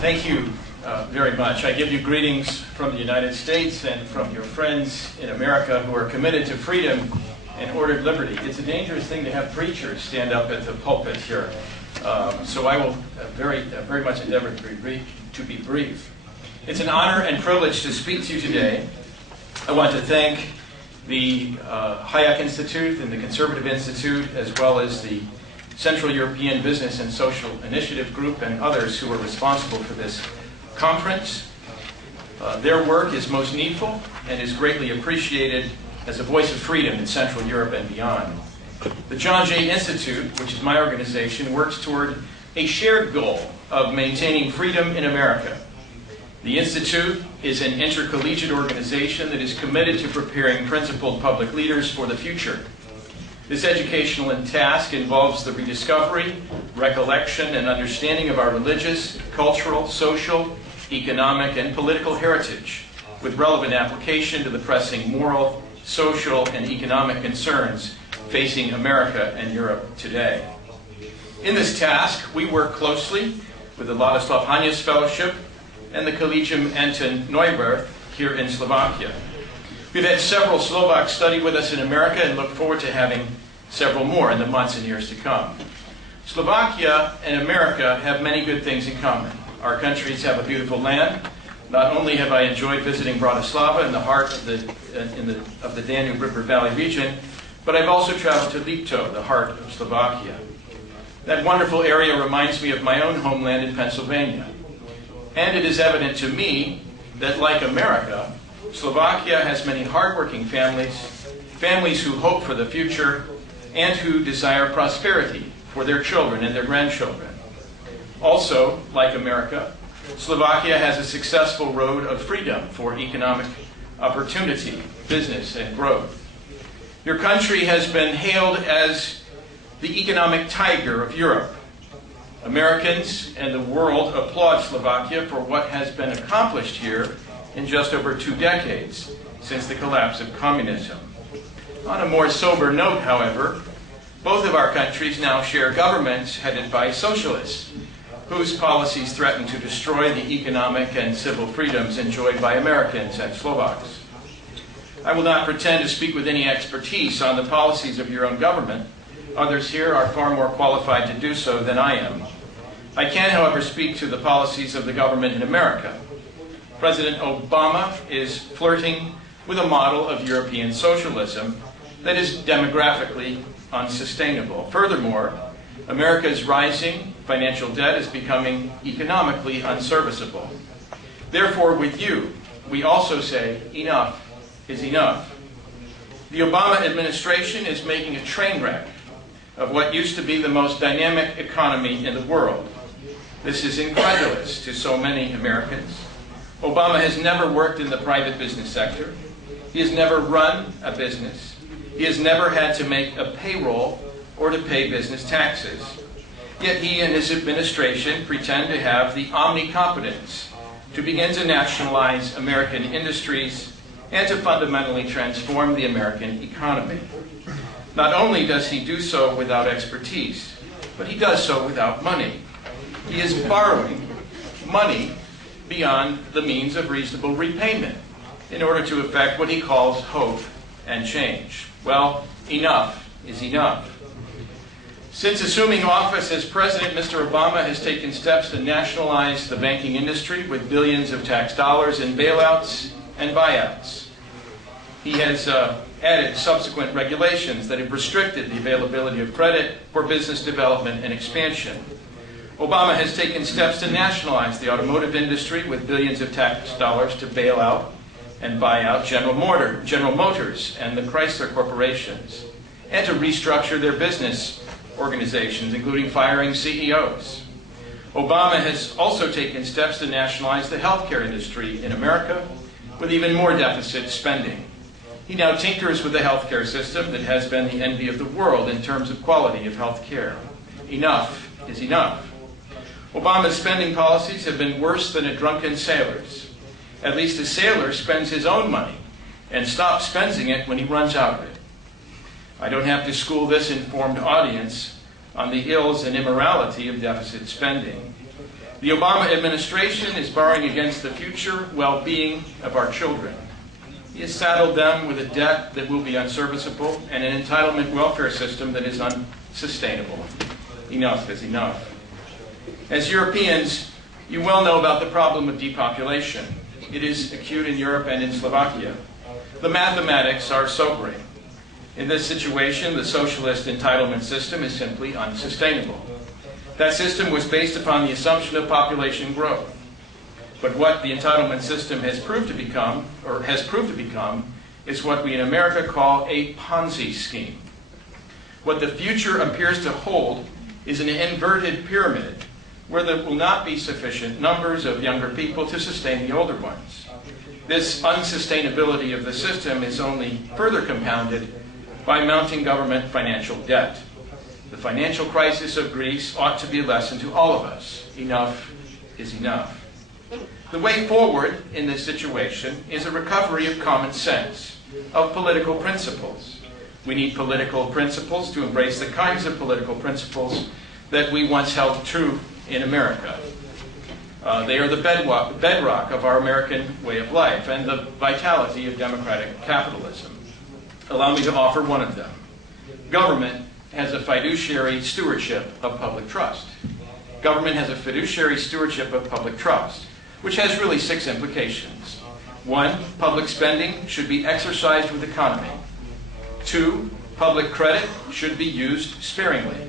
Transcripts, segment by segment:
Thank you very much. I give you greetings from the United States and from your friends in America who are committed to freedom and ordered liberty. It's a dangerous thing to have preachers stand up at the pulpit here. So I will very much endeavor to be brief. It's an honor and privilege to speak to you today. I want to thank the Hayek Institute and the Conservative Institute, as well as the Central European Business and Social Initiative Group and others who are responsible for this conference. Their work is most needful and is greatly appreciated as a voice of freedom in Central Europe and beyond. The John Jay Institute, which is my organization, works toward a shared goal of maintaining freedom in America. The Institute is an intercollegiate organization that is committed to preparing principled public leaders for the future. This educational task involves the rediscovery, recollection, and understanding of our religious, cultural, social, economic, and political heritage, with relevant application to the pressing moral, social, and economic concerns facing America and Europe today. In this task, we work closely with the Ladislav Hanjes Fellowship and the Collegium Anton Neuwirth here in Slovakia. We've had several Slovaks study with us in America and look forward to having several more in the months and years to come. Slovakia and America have many good things in common. Our countries have a beautiful land. Not only have I enjoyed visiting Bratislava in the heart of the Danube River Valley region, but I've also traveled to Lipto, the heart of Slovakia. That wonderful area reminds me of my own homeland in Pennsylvania. And it is evident to me that, like America, Slovakia has many hardworking families who hope for the future and who desire prosperity for their children and their grandchildren. Also, like America, Slovakia has a successful road of freedom for economic opportunity, business, and growth. Your country has been hailed as the economic tiger of Europe. Americans and the world applaud Slovakia for what has been accomplished here in just over 2 decades since the collapse of communism. On a more sober note, however, both of our countries now share governments headed by socialists, whose policies threaten to destroy the economic and civil freedoms enjoyed by Americans and Slovaks. I will not pretend to speak with any expertise on the policies of your own government. Others here are far more qualified to do so than I am. I can, however, speak to the policies of the government in America. President Obama is flirting with a model of European socialism that is demographically unsustainable. Furthermore, America's rising financial debt is becoming economically unserviceable. Therefore, with you, we also say enough is enough. The Obama administration is making a train wreck of what used to be the most dynamic economy in the world. This is incredulous to so many Americans. Obama has never worked in the private business sector. He has never run a business. He has never had to make a payroll or to pay business taxes. Yet he and his administration pretend to have the omnicompetence to begin to nationalize American industries and to fundamentally transform the American economy. Not only does he do so without expertise, but he does so without money. He is borrowing money beyond the means of reasonable repayment in order to effect what he calls hope and change. Well, enough is enough. Since assuming office as president, Mr. Obama has taken steps to nationalize the banking industry with billions of tax dollars in bailouts and buyouts. He has added subsequent regulations that have restricted the availability of credit for business development and expansion. Obama has taken steps to nationalize the automotive industry with billions of tax dollars to bail out and buy out General Motors and the Chrysler corporations, and to restructure their business organizations, including firing CEOs. Obama has also taken steps to nationalize the healthcare industry in America with even more deficit spending. He now tinkers with the healthcare system that has been the envy of the world in terms of quality of healthcare. Enough is enough. Obama's spending policies have been worse than a drunken sailor's. At least a sailor spends his own money and stops spending it when he runs out of it. I don't have to school this informed audience on the ills and immorality of deficit spending. The Obama administration is barring against the future well-being of our children. He has saddled them with a debt that will be unserviceable and an entitlement welfare system that is unsustainable. Enough is enough. As Europeans, you well know about the problem of depopulation. It is acute in Europe and in Slovakia. The mathematics are sobering. In this situation, the socialist entitlement system is simply unsustainable. That system was based upon the assumption of population growth. But what the entitlement system has proved to become, is what we in America call a Ponzi scheme. What the future appears to hold is an inverted pyramid where there will not be sufficient numbers of younger people to sustain the older ones. This unsustainability of the system is only further compounded by mounting government financial debt. The financial crisis of Greece ought to be a lesson to all of us. Enough is enough. The way forward in this situation is a recovery of common sense, of political principles. We need political principles to embrace the kinds of political principles that we once held true in America. They are the bedrock of our American way of life and the vitality of democratic capitalism. Allow me to offer one of them. Government has a fiduciary stewardship of public trust. Government has a fiduciary stewardship of public trust, which has really 6 implications. 1, public spending should be exercised with economy. 2, public credit should be used sparingly.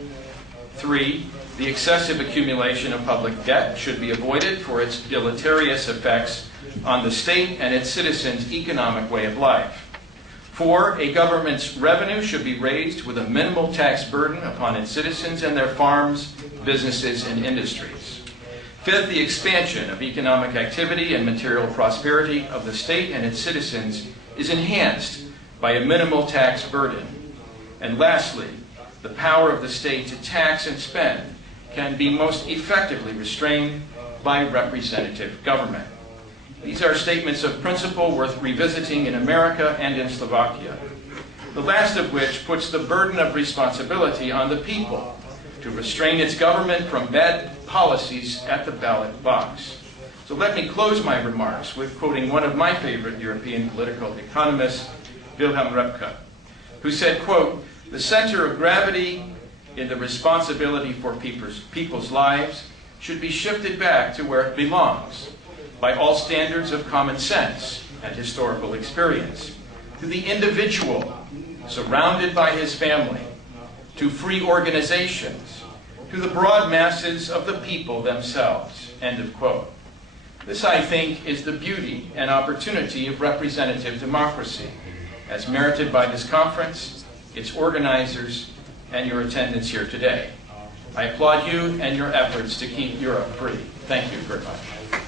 3, the excessive accumulation of public debt should be avoided for its deleterious effects on the state and its citizens' economic way of life. 4, a government's revenue should be raised with a minimal tax burden upon its citizens and their farms, businesses, and industries. 5th, the expansion of economic activity and material prosperity of the state and its citizens is enhanced by a minimal tax burden. And lastly, the power of the state to tax and spend can be most effectively restrained by representative government. These are statements of principle worth revisiting in America and in Slovakia, the last of which puts the burden of responsibility on the people to restrain its government from bad policies at the ballot box. So let me close my remarks with quoting one of my favorite European political economists, Wilhelm Röpke, who said, quote, "The center of gravity in the responsibility for people's lives should be shifted back to where it belongs, by all standards of common sense and historical experience, to the individual surrounded by his family, to free organizations, to the broad masses of the people themselves." End of quote. This, I think, is the beauty and opportunity of representative democracy, as merited by this conference, its organizers, and your attendance here today. I applaud you and your efforts to keep Europe free. Thank you very much.